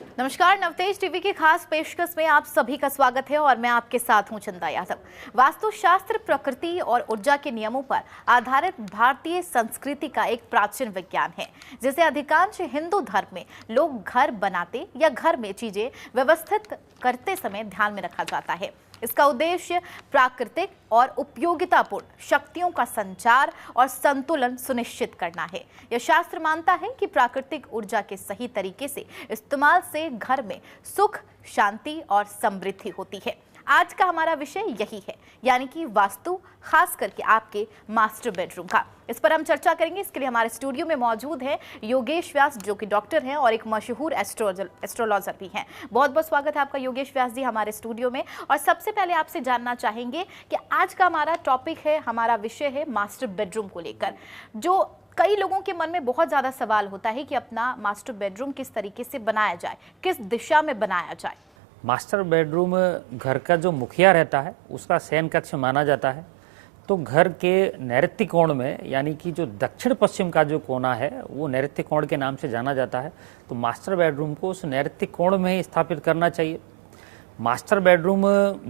नमस्कार, नवतेज टीवी की खास पेशकश में आप सभी का स्वागत है और मैं आपके साथ हूं चंदा यादव। वास्तुशास्त्र प्रकृति और ऊर्जा के नियमों पर आधारित भारतीय संस्कृति का एक प्राचीन विज्ञान है, जिसे अधिकांश हिंदू धर्म में लोग घर बनाते या घर में चीजें व्यवस्थित करते समय ध्यान में रखा जाता है। इसका उद्देश्य प्राकृतिक और उपयोगितापूर्ण शक्तियों का संचार और संतुलन सुनिश्चित करना है। यह शास्त्र मानता है कि प्राकृतिक ऊर्जा के सही तरीके से इस्तेमाल से घर में सुख, शांति और समृद्धि होती है। आज का हमारा विषय यही है, यानी कि वास्तु, खास करके आपके मास्टर बेडरूम का। इस पर हम चर्चा करेंगे। इसके लिए हमारे स्टूडियो में मौजूद है योगेश व्यास, जो कि डॉक्टर हैं और एक मशहूर एस्ट्रोलॉजर भी हैं। बहुत बहुत स्वागत है आपका योगेश व्यास जी हमारे स्टूडियो में। और सबसे पहले आपसे जानना चाहेंगे कि आज का हमारा टॉपिक है, हमारा विषय है मास्टर बेडरूम को लेकर, जो कई लोगों के मन में बहुत ज़्यादा सवाल होता है कि अपना मास्टर बेडरूम किस तरीके से बनाया जाए, किस दिशा में बनाया जाए। मास्टर बेडरूम घर का जो मुखिया रहता है उसका शयन कक्ष माना जाता है। तो घर के नैऋत्य कोण में, यानी कि जो दक्षिण पश्चिम का जो कोना है वो नैऋत्य कोण के नाम से जाना जाता है। तो मास्टर बेडरूम को उस नैऋत्य कोण में ही स्थापित करना चाहिए। मास्टर बेडरूम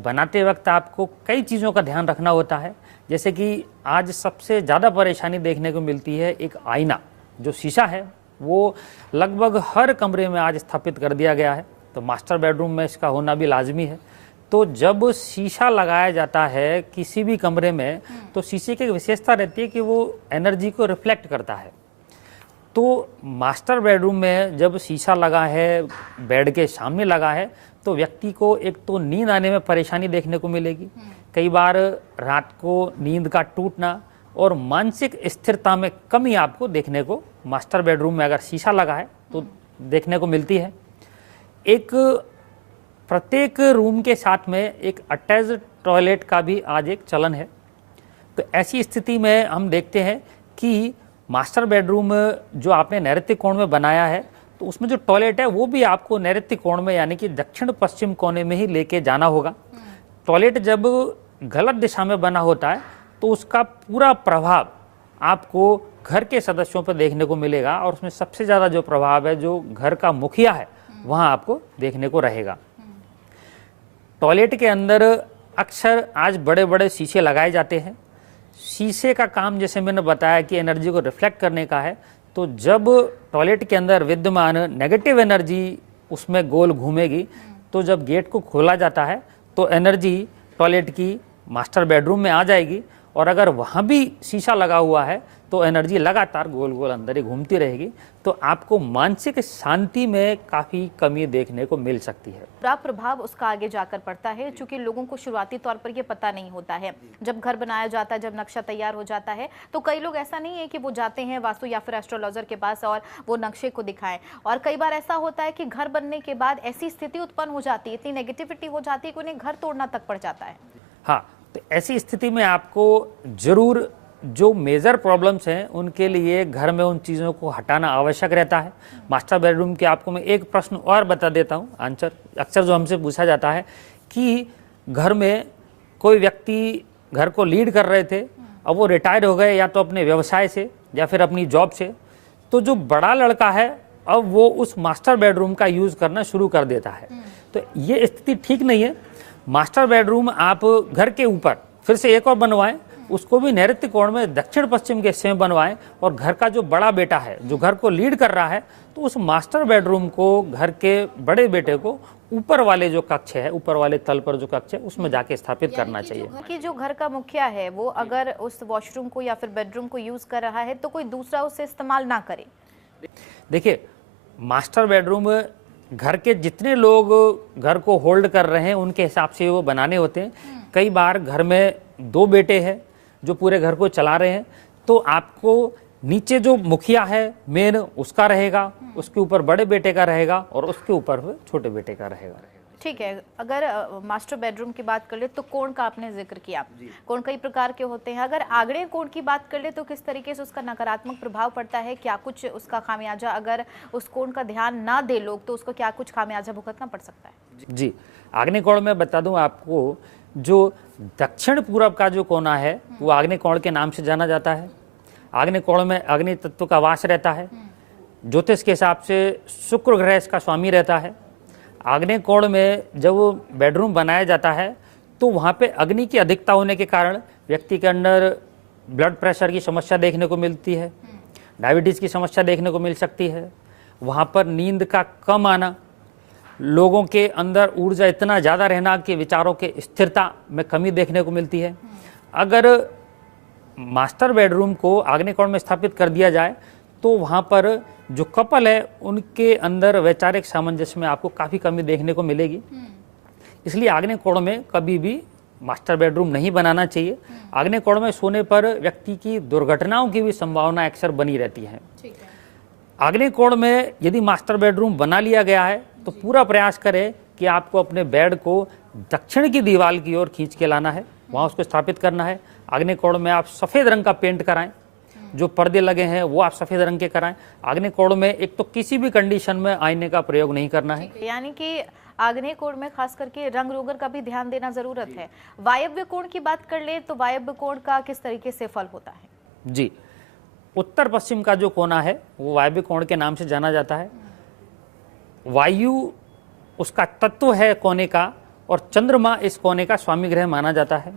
बनाते वक्त आपको कई चीज़ों का ध्यान रखना होता है, जैसे कि आज सबसे ज़्यादा परेशानी देखने को मिलती है एक आईना, जो शीशा है वो लगभग हर कमरे में आज स्थापित कर दिया गया है। तो मास्टर बेडरूम में इसका होना भी लाजमी है। तो जब शीशा लगाया जाता है किसी भी कमरे में, तो शीशे की विशेषता रहती है कि वो एनर्जी को रिफ्लेक्ट करता है। तो मास्टर बेडरूम में जब शीशा लगा है, बेड के सामने लगा है, तो व्यक्ति को एक तो नींद आने में परेशानी देखने को मिलेगी, कई बार रात को नींद का टूटना और मानसिक स्थिरता में कमी आपको देखने को मास्टर बेडरूम में अगर शीशा लगा है तो देखने को मिलती है। एक प्रत्येक रूम के साथ में एक अटैच्ड टॉयलेट का भी आज एक चलन है। तो ऐसी स्थिति में हम देखते हैं कि मास्टर बेडरूम जो आपने नैऋत्य कोण में बनाया है, तो उसमें जो टॉयलेट है वो भी आपको नैऋत्य कोण में, यानी कि दक्षिण पश्चिम कोने में ही लेके जाना होगा। टॉयलेट जब गलत दिशा में बना होता है तो उसका पूरा प्रभाव आपको घर के सदस्यों पर देखने को मिलेगा, और उसमें सबसे ज़्यादा जो प्रभाव है जो घर का मुखिया है वहाँ आपको देखने को रहेगा। टॉयलेट के अंदर अक्सर आज बड़े बड़े शीशे लगाए जाते हैं। शीशे का काम, जैसे मैंने बताया, कि एनर्जी को रिफ्लेक्ट करने का है। तो जब टॉयलेट के अंदर विद्यमान नेगेटिव एनर्जी उसमें गोल घूमेगी, तो जब गेट को खोला जाता है तो एनर्जी टॉयलेट की मास्टर बेडरूम में आ जाएगी, और अगर वहाँ भी शीशा लगा हुआ है तो एनर्जी लगातार गोल गोल अंदर ही घूमती रहेगी। तो आपको मानसिक शांति में काफ़ी कमी देखने को मिल सकती है। बुरा प्रभाव उसका आगे जाकर पड़ता है, क्योंकि लोगों को शुरुआती तौर पर ये पता नहीं होता है। जब घर बनाया जाता है, जब नक्शा तैयार हो जाता है, तो कई लोग ऐसा नहीं है कि वो जाते हैं वास्तु या फिर एस्ट्रोलॉजर के पास और वो नक्शे को दिखाएं। और कई बार ऐसा होता है कि घर बनने के बाद ऐसी स्थिति उत्पन्न हो जाती है, इतनी नेगेटिविटी हो जाती है कि उन्हें घर तोड़ना तक पड़ जाता है। हाँ, तो ऐसी स्थिति में आपको जरूर जो मेजर प्रॉब्लम्स हैं उनके लिए घर में उन चीज़ों को हटाना आवश्यक रहता है। मास्टर बेडरूम के आपको मैं एक प्रश्न और बता देता हूँ, आंसर अक्सर जो हमसे पूछा जाता है कि घर में कोई व्यक्ति घर को लीड कर रहे थे, अब वो रिटायर हो गए, या तो अपने व्यवसाय से या फिर अपनी जॉब से, तो जो बड़ा लड़का है अब वो उस मास्टर बेडरूम का यूज़ करना शुरू कर देता है। तो ये स्थिति ठीक नहीं है। मास्टर बेडरूम आप घर के ऊपर फिर से एक और बनवाएं, उसको भी नैऋत्य कोण में दक्षिण पश्चिम के हिस्से में बनवाएं, और घर का जो बड़ा बेटा है जो घर को लीड कर रहा है, तो उस मास्टर बेडरूम को, घर के बड़े बेटे को ऊपर वाले जो कक्ष है, ऊपर वाले तल पर जो कक्ष है, उसमें जाके स्थापित करना चाहिए। कि जो घर का मुखिया है वो अगर उस वॉशरूम को या फिर बेडरूम को यूज कर रहा है तो कोई दूसरा उसे इस्तेमाल ना करे। देखिए, मास्टर बेडरूम घर के जितने लोग घर को होल्ड कर रहे हैं उनके हिसाब से वो बनाने होते हैं। कई बार घर में दो बेटे हैं जो पूरे घर को चला रहे हैं, तो आपको नीचे जो मुखिया है मेन उसका रहेगा, उसके ऊपर बड़े बेटे का रहेगा, और उसके ऊपर छोटे बेटे का रहेगा। ठीक है। अगर मास्टर बेडरूम की बात कर ले तो कोण का आपने जिक्र किया, कोण कई प्रकार के होते हैं। अगर आग्नेय कोण की बात कर ले तो किस तरीके से उसका नकारात्मक प्रभाव पड़ता है, क्या कुछ उसका खामियाजा, अगर उस कोण का ध्यान ना दे लोग तो उसको क्या कुछ खामियाजा भुगतना पड़ सकता है? जी, आग्नेय कोण में बता दूं आपको, जो दक्षिण पूरब का जो कोना है वो आग्नेय कोण के नाम से जाना जाता है। आग्नेय कोण में अग्नि तत्व का वास रहता है। ज्योतिष के हिसाब से शुक्र ग्रह इसका स्वामी रहता है। आग्नेय कोण में जब वो बेडरूम बनाया जाता है तो वहाँ पे अग्नि की अधिकता होने के कारण व्यक्ति के अंदर ब्लड प्रेशर की समस्या देखने को मिलती है, डायबिटीज़ की समस्या देखने को मिल सकती है। वहाँ पर नींद का कम आना, लोगों के अंदर ऊर्जा इतना ज़्यादा रहना कि विचारों के स्थिरता में कमी देखने को मिलती है। अगर मास्टर बेडरूम को आग्नेय कोण में स्थापित कर दिया जाए तो वहाँ पर जो कपल है उनके अंदर वैचारिक सामंजस्य में आपको काफ़ी कमी देखने को मिलेगी। इसलिए आग्नेय कोण में कभी भी मास्टर बेडरूम नहीं बनाना चाहिए। आग्नेय कोण में सोने पर व्यक्ति की दुर्घटनाओं की भी संभावना अक्सर बनी रहती है। आग्नेय कोण में यदि मास्टर बेडरूम बना लिया गया है तो पूरा प्रयास करें कि आपको अपने बेड को दक्षिण की दीवार की ओर खींच के लाना है, वहाँ उसको स्थापित करना है। आग्नेय कोण में आप सफ़ेद रंग का पेंट कराएं, जो पर्दे लगे हैं वो आप सफ़ेद रंग के कराएं। आग्नेय कोण में एक तो किसी भी कंडीशन में आईने का प्रयोग नहीं करना है। यानी कि आग्नेय कोण में खास करके रंग रोगन का भी ध्यान देना जरूरत है। वायव्य कोण की बात कर ले तो वायव्य कोण का किस तरीके से फल होता है? जी, उत्तर पश्चिम का जो कोना है वो वायव्य कोण के नाम से जाना जाता है। वायु उसका तत्व है कोने का और चंद्रमा इस कोने का स्वामी ग्रह माना जाता है।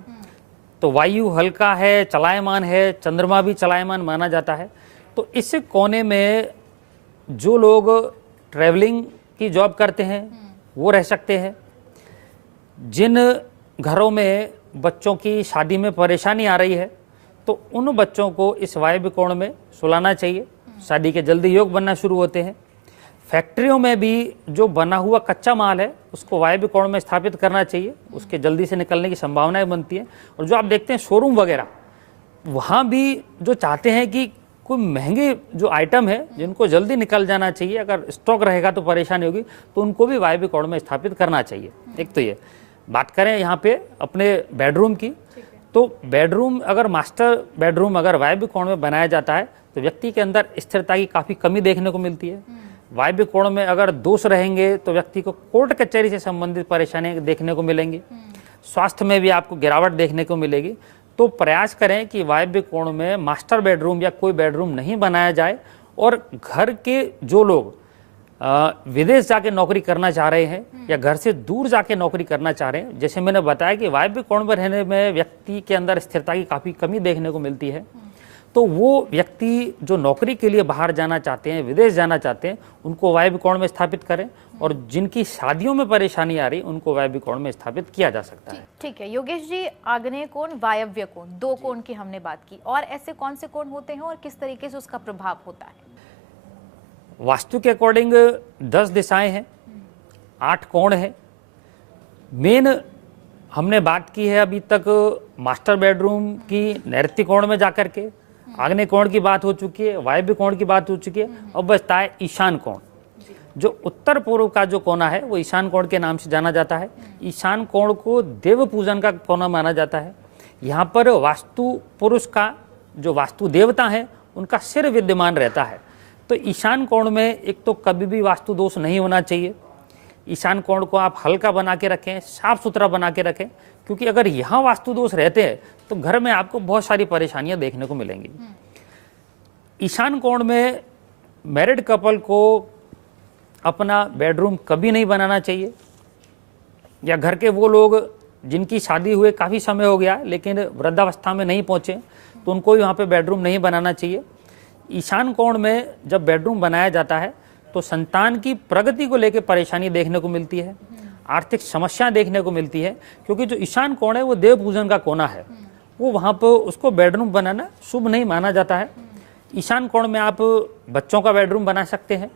तो वायु हल्का है, चलायमान है, चंद्रमा भी चलायमान माना जाता है। तो इस कोने में जो लोग ट्रैवलिंग की जॉब करते हैं वो रह सकते हैं। जिन घरों में बच्चों की शादी में परेशानी आ रही है तो उन बच्चों को इस वायव्य कोण में सुलाना चाहिए, शादी के जल्दी योग बनना शुरू होते हैं। फैक्ट्रियों में भी जो बना हुआ कच्चा माल है उसको वायव्य कोण में स्थापित करना चाहिए, उसके जल्दी से निकलने की संभावनाएं बनती हैं। और जो आप देखते हैं शोरूम वगैरह, वहाँ भी जो चाहते हैं कि कोई महंगे जो आइटम है जिनको जल्दी निकल जाना चाहिए, अगर स्टॉक रहेगा तो परेशानी होगी, तो उनको भी वायव्य कोण में स्थापित करना चाहिए। एक तो ये बात करें यहाँ पे अपने बेडरूम की, तो बेडरूम अगर मास्टर बेडरूम अगर वायव्य कोण में बनाया जाता है तो व्यक्ति के अंदर स्थिरता की काफ़ी कमी देखने को मिलती है। वायव्य कोण में अगर दोष रहेंगे तो व्यक्ति को कोर्ट कचहरी से संबंधित परेशानियां देखने को मिलेंगी, स्वास्थ्य में भी आपको गिरावट देखने को मिलेगी। तो प्रयास करें कि वायव्य कोण में मास्टर बेडरूम या कोई बेडरूम नहीं बनाया जाए। और घर के जो लोग विदेश जाके नौकरी करना चाह रहे हैं या घर से दूर जाके नौकरी करना चाह रहे हैं, जैसे मैंने बताया कि वायव्य कोण में रहने में व्यक्ति के अंदर स्थिरता की काफ़ी कमी देखने को मिलती है, तो वो व्यक्ति जो नौकरी के लिए बाहर जाना चाहते हैं, विदेश जाना चाहते हैं, उनको वायव्य कोण में स्थापित करें। और जिनकी शादियों में परेशानी आ रही उनको वायव्य कोण में स्थापित किया जा सकता है। ठीक है योगेश जी, आग्नेय कोण, वायव्य कोण, दो कोण की हमने बात की, और ऐसे कौन से कोण होते हैं और किस तरीके से उसका प्रभाव होता है? वास्तु के अकॉर्डिंग 10 दिशाएं हैं, 8 कोण है। मेन हमने बात की है अभी तक मास्टर बेडरूम की नैऋत्य कोण में जाकर के, आग्नेय कोण की बात हो चुकी है, वायव्य कोण की बात हो चुकी है। अब बचता है ईशान कोण। जो उत्तर पूर्व का जो कोना है वो ईशान कोण के नाम से जाना जाता है। ईशान कोण को देव पूजन का कोना माना जाता है। यहाँ पर वास्तु पुरुष का जो वास्तु देवता है उनका सिर विद्यमान रहता है। तो ईशान कोण में एक तो कभी भी वास्तु दोष नहीं होना चाहिए। ईशान कोण को आप हल्का बना के रखें, साफ सुथरा बना के रखें, क्योंकि अगर यहाँ वास्तु दोष रहते हैं तो घर में आपको बहुत सारी परेशानियां देखने को मिलेंगी। ईशान कोण में मैरिड कपल को अपना बेडरूम कभी नहीं बनाना चाहिए, या घर के वो लोग जिनकी शादी हुए काफ़ी समय हो गया लेकिन वृद्धावस्था में नहीं पहुँचे तो उनको भी वहाँ पे बेडरूम नहीं बनाना चाहिए। ईशान कोण में जब बेडरूम बनाया जाता है तो संतान की प्रगति को लेकर परेशानी देखने को मिलती है, आर्थिक समस्याएं देखने को मिलती है, क्योंकि जो ईशान कोण है वो देव पूजन का कोना है, वो वहाँ पर उसको बेडरूम बनाना शुभ नहीं माना जाता है। ईशान कोण में आप बच्चों का बेडरूम बना सकते हैं,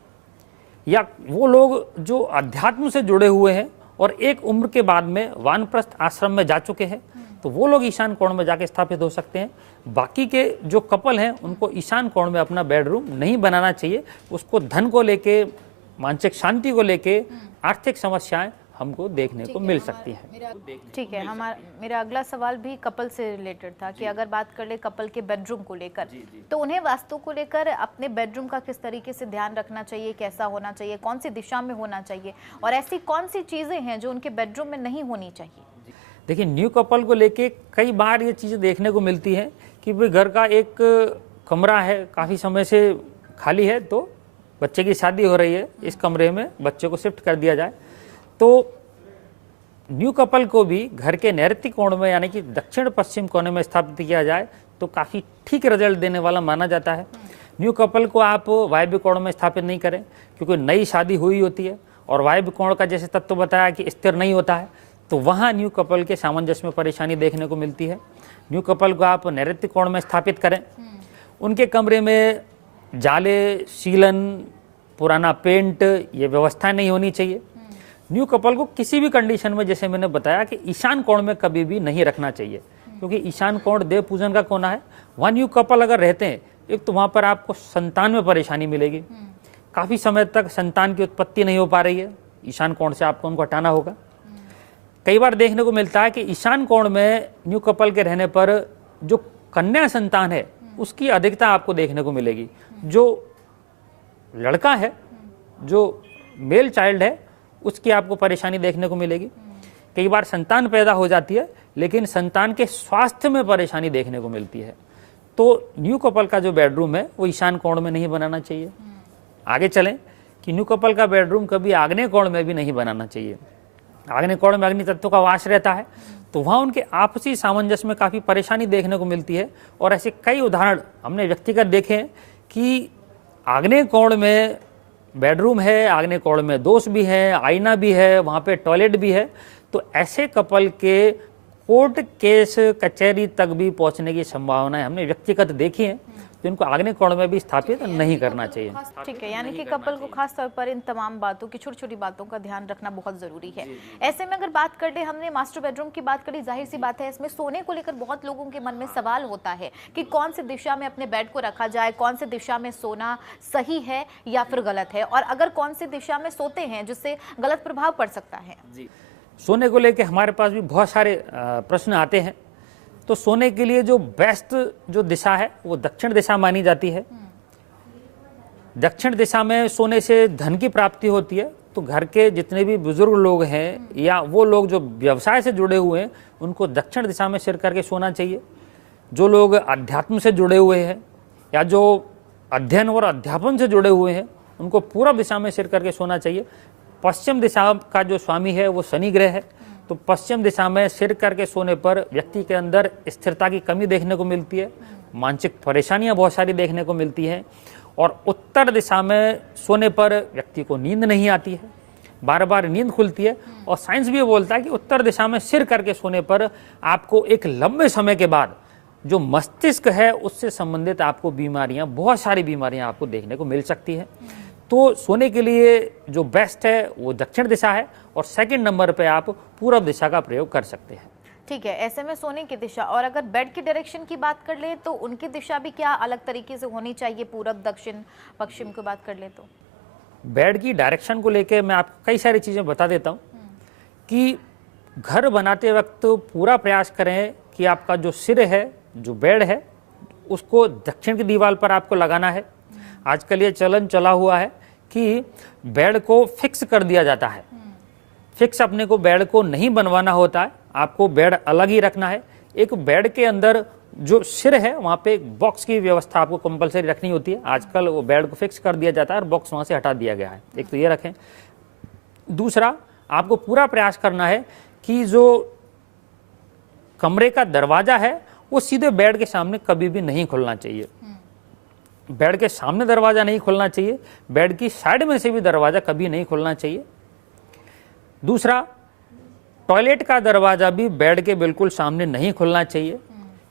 या वो लोग जो अध्यात्म से जुड़े हुए हैं और एक उम्र के बाद में वानप्रस्थ आश्रम में जा चुके हैं तो वो लोग ईशान कोण में जाके स्थापित हो सकते हैं। बाकी के जो कपल हैं उनको ईशान कोण में अपना बेडरूम नहीं बनाना चाहिए। उसको धन को लेके, मानसिक शांति को लेके, आर्थिक समस्याएं हमको देखने को मिल सकती है। ठीक है, मेरा अगला सवाल भी कपल से रिलेटेड था कि अगर बात कर ले कपल के बेडरूम को लेकर, तो उन्हें वास्तु को लेकर अपने बेडरूम का किस तरीके से ध्यान रखना चाहिए, कैसा होना चाहिए, कौन सी दिशा में होना चाहिए, और ऐसी कौन सी चीजें हैं जो उनके बेडरूम में नहीं होनी चाहिए? देखिए, न्यू कपल को लेके कई बार ये चीज़ें देखने को मिलती है कि भाई घर का एक कमरा है काफ़ी समय से खाली है, तो बच्चे की शादी हो रही है, इस कमरे में बच्चे को शिफ्ट कर दिया जाए, तो न्यू कपल को भी घर के नैऋत्य कोण में यानी कि दक्षिण पश्चिम कोने में स्थापित किया जाए तो काफ़ी ठीक रिजल्ट देने वाला माना जाता है। न्यू कपल को आप वायव्य कोण में स्थापित नहीं करें, क्योंकि नई शादी हुई होती है और वायव्य कोण का जैसे तत्व बताया कि स्थिर नहीं होता है, तो वहाँ न्यू कपल के सामंजस्य में परेशानी देखने को मिलती है। न्यू कपल को आप नैऋत्य कोण में स्थापित करें, उनके कमरे में जाले, सीलन, पुराना पेंट, ये व्यवस्था नहीं होनी चाहिए। न्यू कपल को किसी भी कंडीशन में, जैसे मैंने बताया, कि ईशान कोण में कभी भी नहीं रखना चाहिए, क्योंकि ईशान कोण देव पूजन का कोना है। वहाँ न्यू कपल अगर रहते हैं, एक तो वहाँ पर आपको संतान में परेशानी मिलेगी, काफ़ी समय तक संतान की उत्पत्ति नहीं हो पा रही है, ईशान कोण से आपको उनको हटाना होगा। कई बार देखने को मिलता है कि ईशान कोण में न्यू कपल के रहने पर जो कन्या संतान है उसकी अधिकता आपको देखने को मिलेगी। जो लड़का है, जो मेल चाइल्ड है, उसकी आपको परेशानी देखने को मिलेगी। कई बार संतान पैदा हो जाती है, लेकिन संतान के स्वास्थ्य में परेशानी देखने को मिलती है। तो न्यू कपल का जो बेडरूम है वो ईशान कोण में नहीं बनाना चाहिए। आगे चलें कि न्यू कपल का बेडरूम कभी आग्नेय कोण में भी नहीं बनाना चाहिए। आग्नेय कोण में अग्नि तत्व का वास रहता है, तो वहाँ उनके आपसी सामंजस्य में काफ़ी परेशानी देखने को मिलती है। और ऐसे कई उदाहरण हमने व्यक्तिगत देखे हैं कि आग्नेय कोण में बेडरूम है, आग्नेय कोण में दोष भी है, आईना भी है, वहाँ पे टॉयलेट भी है, तो ऐसे कपल के कोर्ट केस कचहरी तक भी पहुँचने की संभावनाएं हमने व्यक्तिगत देखी हैं, तो इनको आग्नेय कोण में भी स्थापित नहीं करना चाहिए। ठीक है, यानी कि कपल को खास तौर पर इन तमाम बातों की, छोटी छोटी बातों का ध्यान रखना बहुत जरूरी है। ऐसे में अगर बात कर ले, हमने मास्टर बेडरूम की बात करी, जाहिर सी बात है इसमें सोने को लेकर बहुत लोगों के मन में सवाल होता है कि कौन सी दिशा में अपने बेड को रखा जाए, कौन सी दिशा में सोना सही है या फिर गलत है, और अगर कौन सी दिशा में सोते हैं जिससे गलत प्रभाव पड़ सकता है। सोने को लेकर हमारे पास भी बहुत सारे प्रश्न आते हैं। तो सोने के लिए जो बेस्ट जो दिशा है वो दक्षिण दिशा मानी जाती है। दक्षिण दिशा में सोने से धन की प्राप्ति होती है। तो घर के जितने भी बुजुर्ग लोग हैं या वो लोग जो व्यवसाय से जुड़े हुए हैं, उनको दक्षिण दिशा में सिर करके सोना चाहिए। जो लोग अध्यात्म से जुड़े हुए हैं या जो अध्ययन और अध्यापन से जुड़े हुए हैं, उनको पूर्व दिशा में सिर करके सोना चाहिए। पश्चिम दिशा का जो स्वामी है वो शनि ग्रह है, तो पश्चिम दिशा में सिर करके सोने पर व्यक्ति के अंदर स्थिरता की कमी देखने को मिलती है, मानसिक परेशानियां बहुत सारी देखने को मिलती हैं। और उत्तर दिशा में सोने पर व्यक्ति को नींद नहीं आती है, बार बार नींद खुलती है। और साइंस भी ये बोलता है कि उत्तर दिशा में सिर करके सोने पर आपको एक लंबे समय के बाद जो मस्तिष्क है उससे संबंधित आपको बीमारियां, बहुत सारी बीमारियां आपको देखने को मिल सकती है। तो सोने के लिए जो बेस्ट है वो दक्षिण दिशा है, और सेकंड नंबर पे आप पूर्व दिशा का प्रयोग कर सकते हैं। ठीक है, ऐसे में सोने की दिशा, और अगर बेड की डायरेक्शन की बात कर ले तो उनकी दिशा भी क्या अलग तरीके से होनी चाहिए, पूर्व, दक्षिण, पश्चिम की बात कर ले तो? बेड की डायरेक्शन को लेके मैं आपको कई सारी चीज़ें बता देता हूँ कि घर बनाते वक्त पूरा प्रयास करें कि आपका जो सिर है, जो बेड है, उसको दक्षिण की दीवार पर आपको लगाना है। आजकल ये चलन चला हुआ है कि बेड को फिक्स कर दिया जाता है। फिक्स अपने को बेड को नहीं बनवाना होता है, आपको बेड अलग ही रखना है। एक बेड के अंदर जो सिर है वहाँ पे एक बॉक्स की व्यवस्था आपको कंपलसरी रखनी होती है। आजकल वो बेड को फिक्स कर दिया जाता है और बॉक्स वहाँ से हटा दिया गया है। एक तो ये रखें। दूसरा, आपको पूरा प्रयास करना है कि जो कमरे का दरवाजा है वो सीधे बेड के सामने कभी भी नहीं खुलना चाहिए। बेड के सामने दरवाजा नहीं खुलना चाहिए, बेड की साइड में से भी दरवाजा कभी नहीं खुलना चाहिए। दूसरा, टॉयलेट का दरवाजा भी बेड के बिल्कुल सामने नहीं खुलना चाहिए।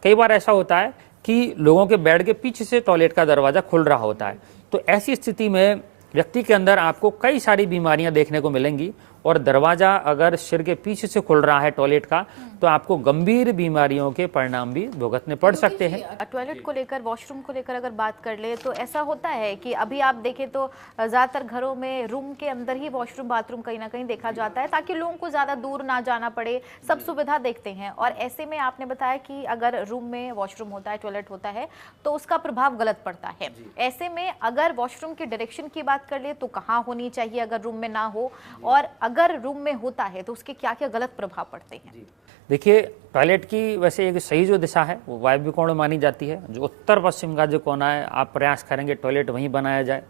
कई बार ऐसा होता है कि लोगों के बेड के पीछे से टॉयलेट का दरवाजा खुल रहा होता है, तो ऐसी स्थिति में व्यक्ति के अंदर आपको कई सारी बीमारियां देखने को मिलेंगी। और दरवाजा अगर सिर के पीछे से खुल रहा है टॉयलेट का, तो आपको गंभीर बीमारियों के परिणाम भी भुगतने पड़ सकते हैं। टॉयलेट को लेकर, वॉशरूम को लेकर अगर बात कर ले तो ऐसा होता है कि अभी आप देखें तो ज़्यादातर घरों में रूम के अंदर ही वॉशरूम, बाथरूम कहीं ना कहीं देखा जाता है, ताकि लोगों को ज़्यादा दूर ना जाना पड़े, सब सुविधा देखते हैं। और ऐसे में आपने बताया कि अगर रूम में वॉशरूम होता है, टॉयलेट होता है, तो उसका प्रभाव गलत पड़ता है। ऐसे में अगर वॉशरूम की डायरेक्शन की बात कर ले तो कहाँ होनी चाहिए अगर रूम में ना हो, और अगर रूम में होता है तो उसके क्या क्या गलत प्रभाव पड़ते हैं? देखिए, टॉयलेट की वैसे एक सही जो दिशा है वो वायव्य कोण मानी जाती है। जो उत्तर पश्चिम का जो कोना है, आप प्रयास करेंगे टॉयलेट वहीं बनाया जाए।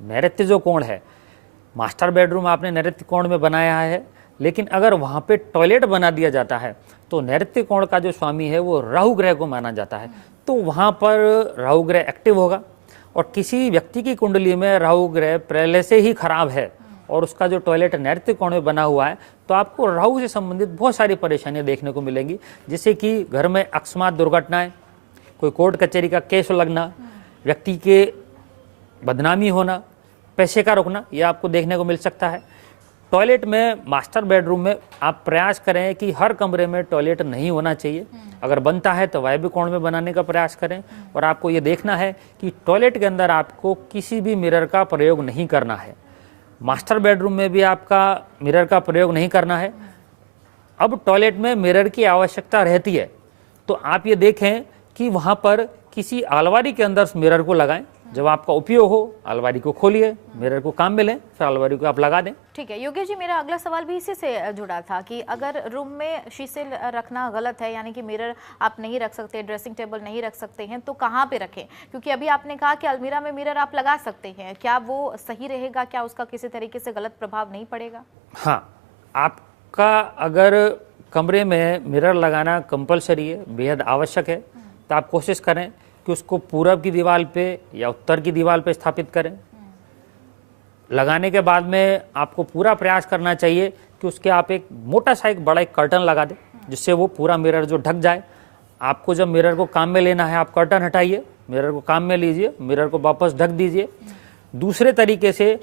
नैऋत्य जो कोण है, मास्टर बेडरूम आपने नैऋत्य कोण में बनाया है, लेकिन अगर वहाँ पे टॉयलेट बना दिया जाता है तो नैऋत्य कोण का जो स्वामी है वो राहु ग्रह को माना जाता है, तो वहाँ पर राहु ग्रह एक्टिव होगा। और किसी व्यक्ति की कुंडली में राहु ग्रह पहले से ही खराब है और उसका जो टॉयलेट नैऋत्य कोण में बना हुआ है, तो आपको राहु से संबंधित बहुत सारी परेशानियां देखने को मिलेंगी, जिससे कि घर में अकस्मात दुर्घटनाएं, कोई कोर्ट कचहरी का केस लगना, व्यक्ति के बदनामी होना, पैसे का रुकना, यह आपको देखने को मिल सकता है। टॉयलेट में, मास्टर बेडरूम में आप प्रयास करें कि हर कमरे में टॉयलेट नहीं होना चाहिए। अगर बनता है तो वायव्य कोण में बनाने का प्रयास करें। और आपको ये देखना है कि टॉयलेट के अंदर आपको किसी भी मिरर का प्रयोग नहीं करना है। मास्टर बेडरूम में भी आपका मिरर का प्रयोग नहीं करना है। अब टॉयलेट में मिरर की आवश्यकता रहती है तो आप ये देखें कि वहाँ पर किसी अलमारी के अंदर मिरर को लगाएं। जब आपका उपयोग हो, अलमारी को खोलिए, मिरर को काम में लें, फिर अलमारी को आप लगा दें। ठीक है योगेश जी, मेरा अगला सवाल भी इसी से जुड़ा था कि अगर रूम में शीशे रखना गलत है, यानी कि मिरर आप नहीं रख सकते, ड्रेसिंग टेबल नहीं रख सकते हैं, तो कहाँ पे रखें? क्योंकि अभी आपने कहा कि अलमीरा में मिरर आप लगा सकते हैं, क्या वो सही रहेगा? क्या उसका किसी तरीके से गलत प्रभाव नहीं पड़ेगा? हाँ, आपका अगर कमरे में मिरर लगाना कंपलसरी है, बेहद आवश्यक है, तो आप कोशिश करें कि उसको पूरब की दीवार पे या उत्तर की दीवार पे स्थापित करें। लगाने के बाद में आपको पूरा प्रयास करना चाहिए कि उसके आप एक मोटा सा एक बड़ा एक कर्टन लगा दें, जिससे वो पूरा मिरर जो ढक जाए। आपको जब मिरर को काम में लेना है, आप कर्टन हटाइए, मिरर को काम में लीजिए, मिरर को वापस ढक दीजिए। दूसरे तरीके से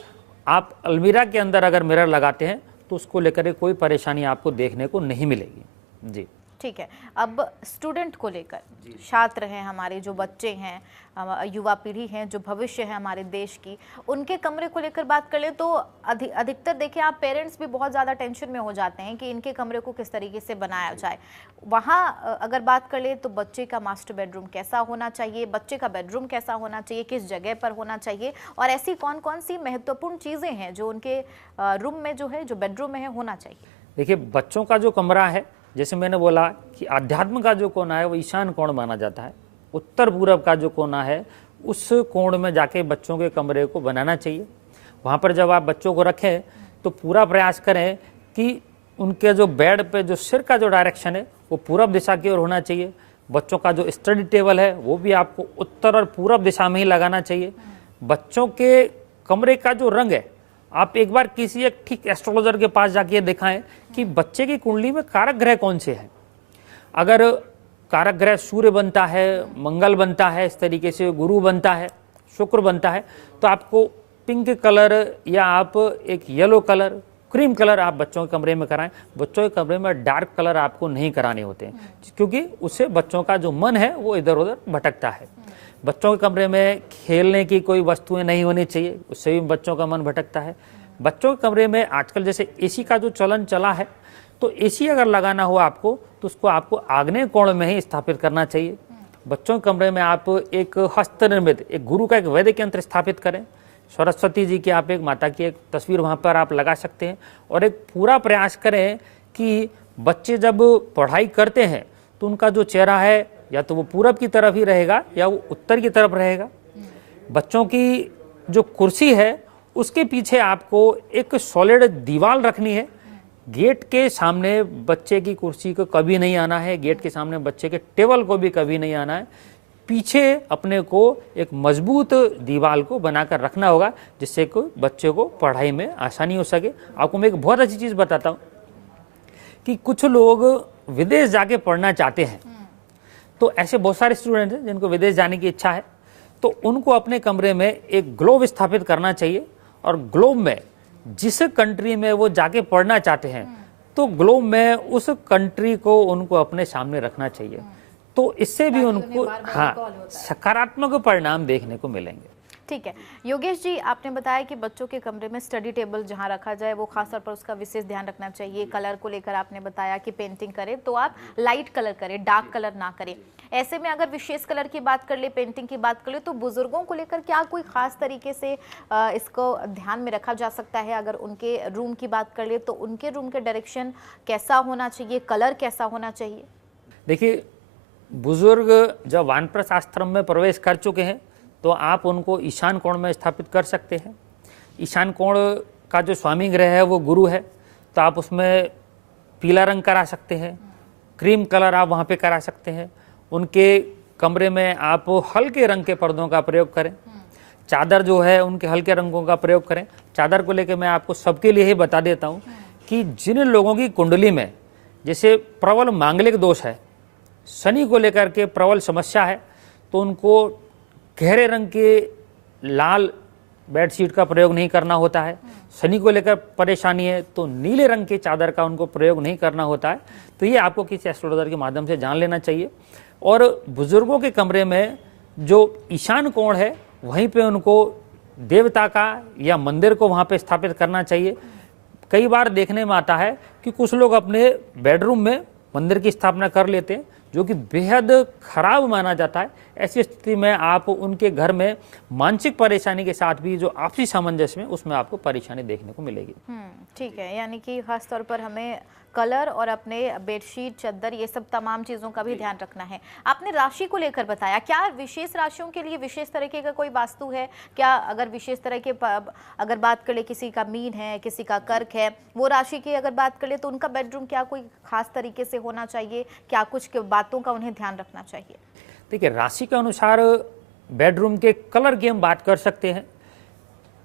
आप अलमीरा के अंदर अगर मिरर लगाते हैं तो उसको लेकर कोई परेशानी आपको देखने को नहीं मिलेगी। जी ठीक है, अब स्टूडेंट को लेकर, छात्र हैं हमारे, जो बच्चे हैं, युवा पीढ़ी हैं, जो भविष्य है हमारे देश की, उनके कमरे को लेकर बात कर ले तो अधिकतर देखिए आप पेरेंट्स भी बहुत ज़्यादा टेंशन में हो जाते हैं कि इनके कमरे को किस तरीके से बनाया जाए। वहाँ अगर बात कर ले तो बच्चे का मास्टर बेडरूम कैसा होना चाहिए, बच्चे का बेडरूम कैसा होना चाहिए, किस जगह पर होना चाहिए, और ऐसी कौन कौन सी महत्वपूर्ण चीज़ें हैं जो उनके रूम में जो है, जो बेडरूम में है, होना चाहिए? देखिए, बच्चों का जो कमरा है, जैसे मैंने बोला कि आध्यात्म का जो कोना है वो ईशान कोण माना जाता है। उत्तर पूरब का जो कोना है उस कोण में जाके बच्चों के कमरे को बनाना चाहिए। वहाँ पर जब आप बच्चों को रखें तो पूरा प्रयास करें कि उनके जो बेड पे जो सिर का जो डायरेक्शन है वो पूरब दिशा की ओर होना चाहिए। बच्चों का जो स्टडी टेबल है वो भी आपको उत्तर और पूरब दिशा में ही लगाना चाहिए। बच्चों के कमरे का जो रंग है, आप एक बार किसी एक ठीक एस्ट्रोलॉजर के पास जाके दिखाएं कि बच्चे की कुंडली में कारक ग्रह कौन से हैं। अगर कारक ग्रह सूर्य बनता है, मंगल बनता है, इस तरीके से गुरु बनता है, शुक्र बनता है, तो आपको पिंक कलर या आप एक येलो कलर, क्रीम कलर आप बच्चों के कमरे में कराएं। बच्चों के कमरे में डार्क कलर आपको नहीं कराने होते हैं, क्योंकि उससे बच्चों का जो मन है वो इधर उधर भटकता है। बच्चों के कमरे में खेलने की कोई वस्तुएं नहीं होनी चाहिए, उससे भी बच्चों का मन भटकता है। बच्चों के कमरे में आजकल जैसे एसी का जो चलन चला है, तो एसी अगर लगाना हो आपको तो उसको आपको आग्नेय कोण में ही स्थापित करना चाहिए। बच्चों के कमरे में आप एक हस्त निर्मित एक गुरु का एक वैदिक यंत्र स्थापित करें। सरस्वती जी की आप एक माता की एक तस्वीर वहाँ पर आप लगा सकते हैं। और एक पूरा प्रयास करें कि बच्चे जब पढ़ाई करते हैं तो उनका जो चेहरा है या तो वो पूरब की तरफ ही रहेगा या वो उत्तर की तरफ रहेगा। बच्चों की जो कुर्सी है उसके पीछे आपको एक सॉलिड दीवार रखनी है। गेट के सामने बच्चे की कुर्सी को कभी नहीं आना है, गेट के सामने बच्चे के टेबल को भी कभी नहीं आना है। पीछे अपने को एक मजबूत दीवार को बनाकर रखना होगा, जिससे कि बच्चे को पढ़ाई में आसानी हो सके। आपको मैं एक बहुत अच्छी चीज़ बताता हूँ कि कुछ लोग विदेश जाके पढ़ना चाहते हैं, तो ऐसे बहुत सारे स्टूडेंट हैं जिनको विदेश जाने की इच्छा है, तो उनको अपने कमरे में एक ग्लोब स्थापित करना चाहिए। और ग्लोब में जिस कंट्री में वो जाके पढ़ना चाहते हैं, तो ग्लोब में उस कंट्री को उनको अपने सामने रखना चाहिए। तो इससे भी उनको सकारात्मक परिणाम देखने को मिलेंगे। ठीक है योगेश जी, आपने बताया कि बच्चों के कमरे में स्टडी टेबल जहां रखा जाए वो खासतौर पर उसका विशेष ध्यान रखना चाहिए। कलर को लेकर आपने बताया कि पेंटिंग करें तो आप लाइट कलर करें, डार्क कलर ना करें। ऐसे में अगर विशेष कलर की बात कर ले, पेंटिंग की बात कर ले, तो बुजुर्गों को लेकर क्या कोई खास तरीके से इसको ध्यान में रखा जा सकता है? अगर उनके रूम की बात कर ले तो उनके रूम के डायरेक्शन कैसा होना चाहिए, कलर कैसा होना चाहिए? देखिए, बुजुर्ग जब वानप्रस्थ आश्रम में प्रवेश कर चुके हैं तो आप उनको ईशान कोण में स्थापित कर सकते हैं। ईशान कोण का जो स्वामी ग्रह है वो गुरु है, तो आप उसमें पीला रंग करा सकते हैं, क्रीम कलर आप वहाँ पे करा सकते हैं। उनके कमरे में आप हल्के रंग के पर्दों का प्रयोग करें, चादर जो है उनके हल्के रंगों का प्रयोग करें। चादर को लेकर मैं आपको सबके लिए ही बता देता हूँ कि जिन लोगों की कुंडली में जैसे प्रबल मांगलिक दोष है, शनि को लेकर के प्रबल समस्या है, तो उनको गहरे रंग के लाल बेडशीट का प्रयोग नहीं करना होता है। शनि को लेकर परेशानी है तो नीले रंग के चादर का उनको प्रयोग नहीं करना होता है। तो ये आपको किसी एस्ट्रोलॉजर के माध्यम से जान लेना चाहिए। और बुजुर्गों के कमरे में जो ईशान कोण है वहीं पे उनको देवता का या मंदिर को वहाँ पे स्थापित करना चाहिए। कई बार देखने में आता है कि कुछ लोग अपने बेडरूम में मंदिर की स्थापना कर लेते हैं, जो कि बेहद खराब माना जाता है। ऐसी स्थिति में आप उनके घर में मानसिक परेशानी के साथ भी जो आपसी सामंजस्य में उसमें आपको परेशानी देखने को मिलेगी। ठीक है, यानी कि खास तौर पर हमें कलर और अपने बेडशीट, चादर, ये सब तमाम चीज़ों का भी ध्यान रखना है। आपने राशि को लेकर बताया, क्या विशेष राशियों के लिए विशेष तरीके का कोई वास्तु है क्या? अगर विशेष तरह के अगर बात कर ले, किसी का मीन है, किसी का कर्क है, वो राशि की अगर बात कर ले तो उनका बेडरूम क्या कोई खास तरीके से होना चाहिए? क्या कुछ बातों का उन्हें ध्यान रखना चाहिए? देखिए, राशि के अनुसार बेडरूम के कलर की हम बात कर सकते हैं।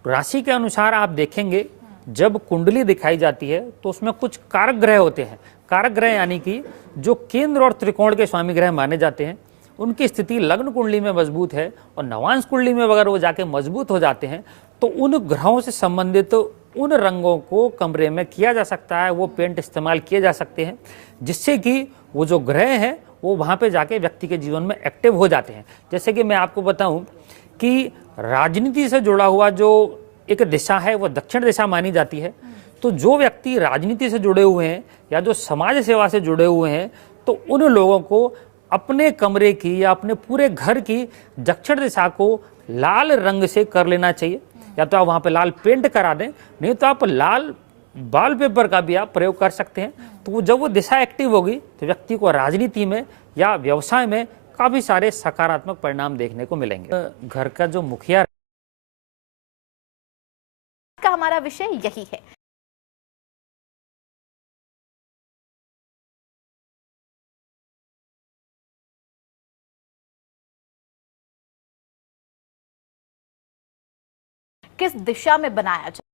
राशि के अनुसार आप देखेंगे जब कुंडली दिखाई जाती है तो उसमें कुछ कारक ग्रह होते हैं। कारक ग्रह यानी कि जो केंद्र और त्रिकोण के स्वामी ग्रह माने जाते हैं, उनकी स्थिति लग्न कुंडली में मजबूत है और नवांश कुंडली में अगर वो जाके मजबूत हो जाते हैं तो उन ग्रहों से संबंधित उन रंगों को कमरे में किया जा सकता है, वो पेंट इस्तेमाल किए जा सकते हैं, जिससे कि वो जो ग्रह हैं वो वहाँ पे जाके व्यक्ति के जीवन में एक्टिव हो जाते हैं। जैसे कि मैं आपको बताऊं कि राजनीति से जुड़ा हुआ जो एक दिशा है वो दक्षिण दिशा मानी जाती है। तो जो व्यक्ति राजनीति से जुड़े हुए हैं या जो समाज सेवा से जुड़े हुए हैं, तो उन लोगों को अपने कमरे की या अपने पूरे घर की दक्षिण दिशा को लाल रंग से कर लेना चाहिए। या तो आप वहाँ पे लाल पेंट करा दें, नहीं तो आप लाल वॉलपेपर का भी आप प्रयोग कर सकते हैं। तो जब वो दिशा एक्टिव होगी तो व्यक्ति को राजनीति में या व्यवसाय में काफी सारे सकारात्मक परिणाम देखने को मिलेंगे। घर का जो मुखिया का हमारा विषय यही है। किस दिशा में बनाया जाए।